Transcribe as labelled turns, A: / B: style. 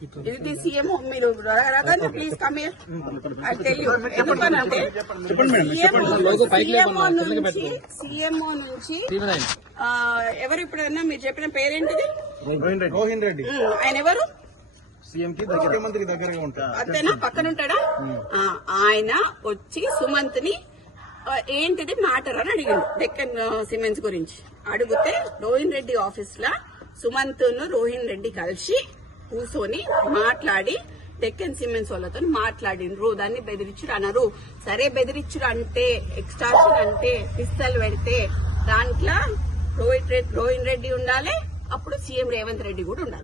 A: మీరు please come here I tell you ఎందుకనంటే CMO నుంచి సిఎంఓ నుంచి ఆ, ఎవరు ఇప్పుడన్నా మీరు చెప్పిన పేరేంటిది
B: రోహిన్ రెడ్డి
A: ఆయన ఎవరు?
B: సీఎం కి ముఖ్యమంత్రి దగ్గరగా ఉంటారు
A: అంతేనా పక్కన ఉంటాడా ఆ, ఆయన వచ్చి సుమంత్ని ఏంటిది? మ్యాటర్ అని అడిగిండు. డెక్కన్ సిమెంట్స్ గురించి. అడిగితే రోహిన్ రెడ్డి ఆఫీస్ లా సుమంత్ను రోహిన్ రెడ్డి కలిసి కూర్చొని మాట్లాడి డెక్కన్ సిమెంట్స్ వాళ్ళతో మాట్లాడిండ్రు. దాన్ని బెదిరించురు అన్నారు సరే బెదిరించురు అంటే ఎక్స్ట్రాషన్ అంటే పిస్తల్ పెడితే దాంట్లో రోహిత్ రెడ్డి రోహిన్ రెడ్డి ఉండాలి. అప్పుడు సీఎం రేవంత్ రెడ్డి కూడా ఉండాలి.